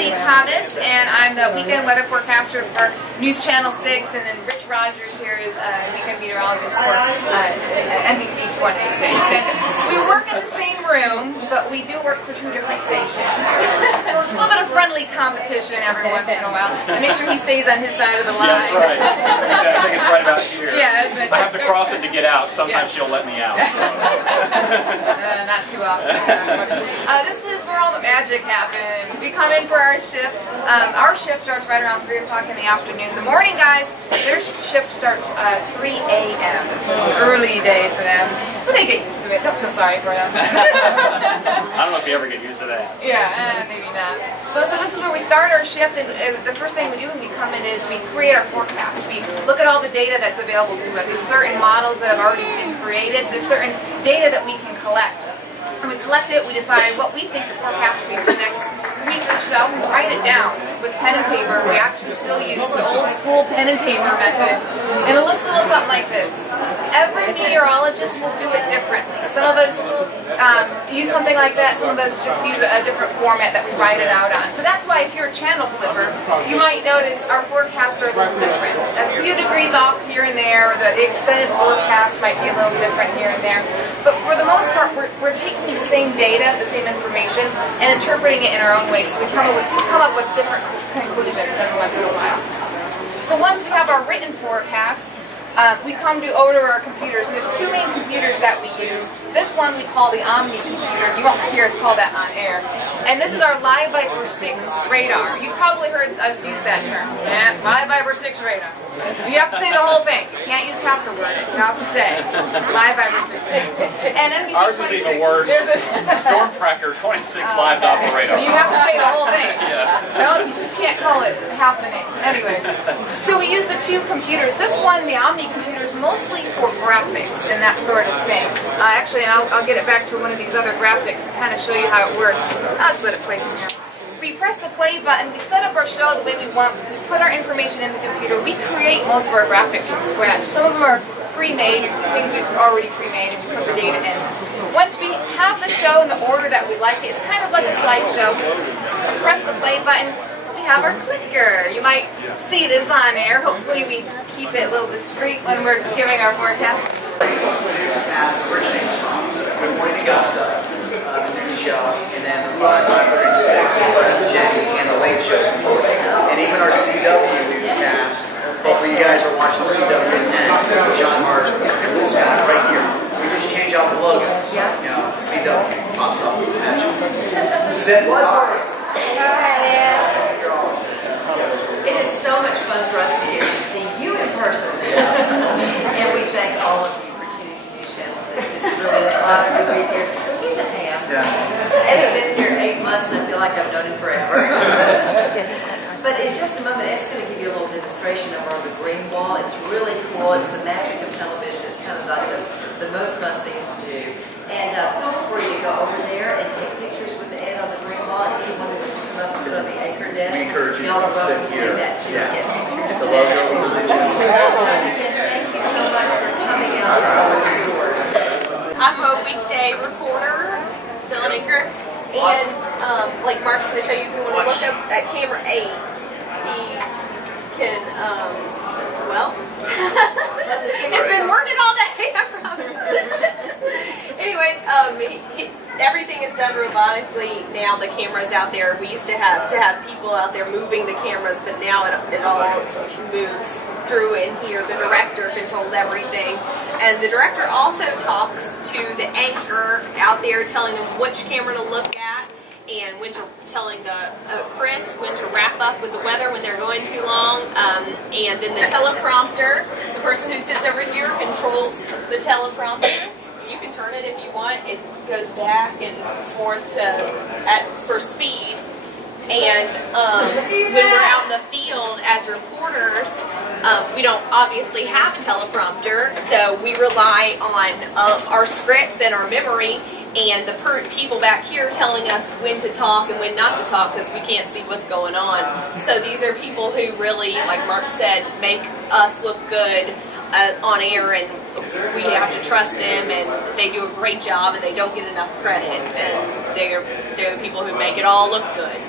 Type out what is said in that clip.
Julie Thomas, and I'm the weekend weather forecaster for News Channel 6, and then Rich Rogers here is weekend meteorologist for NBC 26. And we work in the same room, but we do work for two different stations. A little bit of friendly competition every once in a while. I make sure he stays on his side of the line. Yeah, that's right. I think it's right about here. Yeah, I have to cross it to get out. Sometimes she'll let me out. So. Not too often. This is where all the magic happens. We come in for our shift. Our shift starts right around 3 o'clock in the afternoon. The morning guys, their shift starts 3 a.m. So it's an early day for them. But they get used to it. Don't feel sorry for them. I don't know if you ever get used to that. Yeah, maybe not. So this is where we start our shift, and the first thing we do when we come in is we create our forecast. We look at all the data that's available to us. There's certain models that have already been created. There's certain data that we can collect. When we collect it, we decide what we think the forecast will be for the next week or so. We write it down with pen and paper. We actually still use the old school pen and paper method. And it looks a little something like this. Every meteorologist will do it differently. Some of us use something like that. Some of us just use a different format that we write it out on. So that's why if you're a channel flipper, you might notice our forecasts are a little different. A few degrees off here and there. The extended forecast might be a little different here and there. But for the most part, we're taking the same data, the same information, and interpreting it in our own way. So we come up with different conclusions every once in a while. So once we have our written forecast, we come over to our computers, and there's two main computers that we use. This one we call the Omni computer. You won't hear us call that on air. And this is our LiveViper 6 radar. You've probably heard us use that term. Yeah, LiveViper 6 radar. You have to say the whole thing. You can't use half the word. You have to say LiveViper 6 radar. And NBC Ours 26, is even worse. Storm Tracker 26 live Doppler radar. You have to say the whole thing. Yes. No, you just can't call it half the name. Anyway, so we use the two computers. This one, the Omni computer, is mostly for graphics and that sort of thing. Actually, I'll get it back to one of these other graphics and kind of show you how it works. I'll just let it play from here. We press the play button, we set up our show the way we want, we put our information in the computer, we create most of our graphics from scratch. Some of them are pre-made, things we've already pre-made, and we put the data in. Once we have the show in the order that we like it, it's kind of like a slideshow. We press the play button, we have our clicker. You might see this on air. Hopefully we keep it a little discreet when we're giving our forecast. Newscast originates from Good Morning Augusta, the news show, and then Live 536, Jenny, and the Late Show, of course. And even our CW newscast. Hopefully you guys are watching CW at 10. John Mars and Will Scott right here. We just change out the logos. You know, the CW pops up with the magic. This is it. It is so much fun for us to get to see you in person. And we thank all of you for tuning to News Channel 6. It's really a lot of good here. He's a ham. And I've been here 8 months and I feel like I've known him forever. But in just a moment, Ed's going to give you a little demonstration of the green wall. It's really cool. It's the magic of television. It's kind of like the most fun thing to do. And feel free to go over there and take pictures with Ed on the green wall. And anyone who wants to come up and sit on the anchor desk, y'all are welcome to do that too. Get pictures today. Again, thank you so much for coming out for all the tours. I'm a weekday reporter, Dylan Inker, and like Mark's going to show you, if you want to look up at camera 8, he can, well, it's been working all day, I promise. Anyways, everything is done robotically now. The cameras out there, we used to have people out there moving the cameras, but now it all moves through in here. The director controls everything, and the director also talks to the anchor out there, telling them which camera to look at, and when to telling the Chris when to wrap up with the weather when they're going too long, and then the teleprompter, the person who sits over here controls the teleprompter. You can turn it if you want. It goes back and forth for speed. And when we're out in the field as reporters, we don't obviously have a teleprompter, so we rely on our scripts and our memory, and the people back here telling us when to talk and when not to talk, because we can't see what's going on. So these are people who really, like Mark said, make us look good on air, and we have to trust them, and they do a great job, and they don't get enough credit, and they're the people who make it all look good.